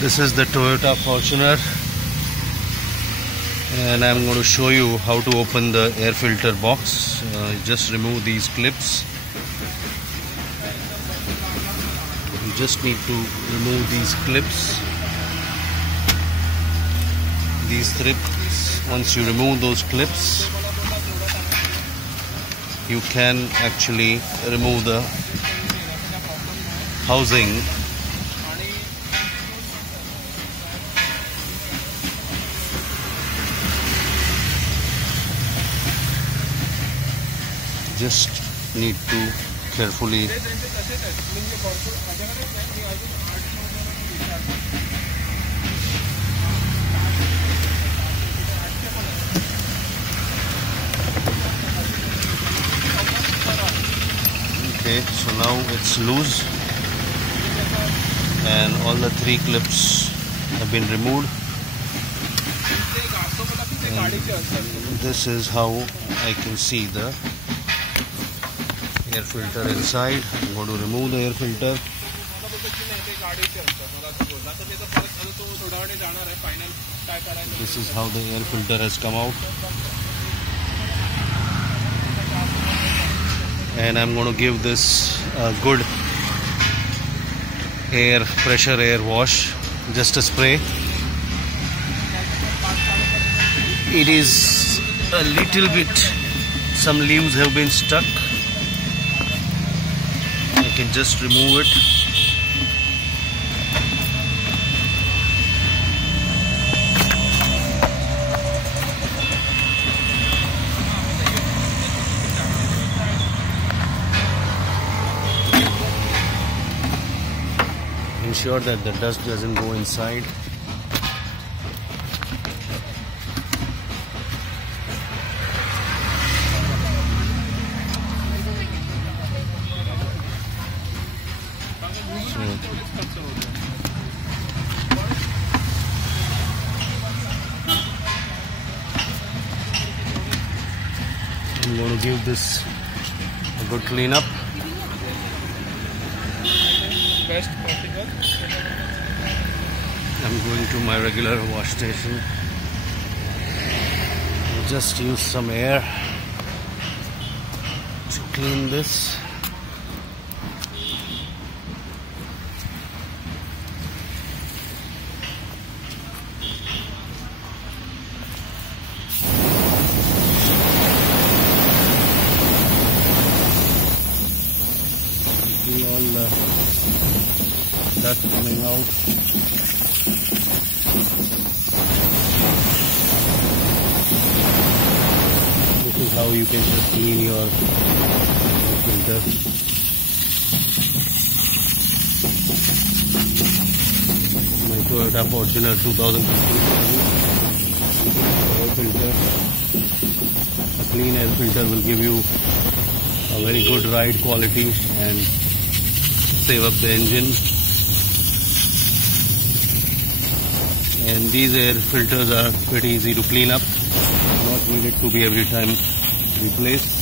This is the Toyota Fortuner, and I'm going to show you how to open the air filter box. Just remove these clips. You just need to remove these clips, these strips. Once you remove those clips, you can actually remove the housing. Just need to carefully okay, so now it's loose and all the three clips have been removed. And this is how I can see the air filter inside. I'm going to remove the air filter. This is how the air filter has come out. And I'm going to give this a good pressure air wash, just a spray. It is a little bit, some leaves have been stuck. I can just remove it. Ensure that the dust doesn't go inside. I'm going to give this a good clean up. I'm going to my regular wash station. Just use some air to clean this. See all the dust coming out. This is how you can just clean your filter. My Toyota Fortuner 2015 air filter. A clean air filter will give you a very good ride quality and save up the engine. And these air filters are pretty easy to clean up, not needed to be every time replaced.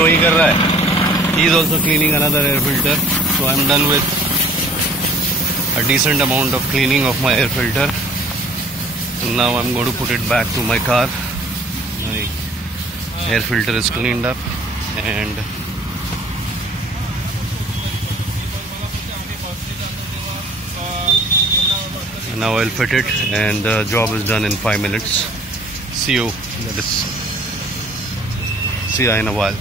वही कर रहा है. He is also cleaning another air filter. So I am done with a decent amount of cleaning of my air filter. Now I am going to put it back to my car Air filter is cleaned up and now I'll fit it, and the job is done in 5 minutes. See you in a while.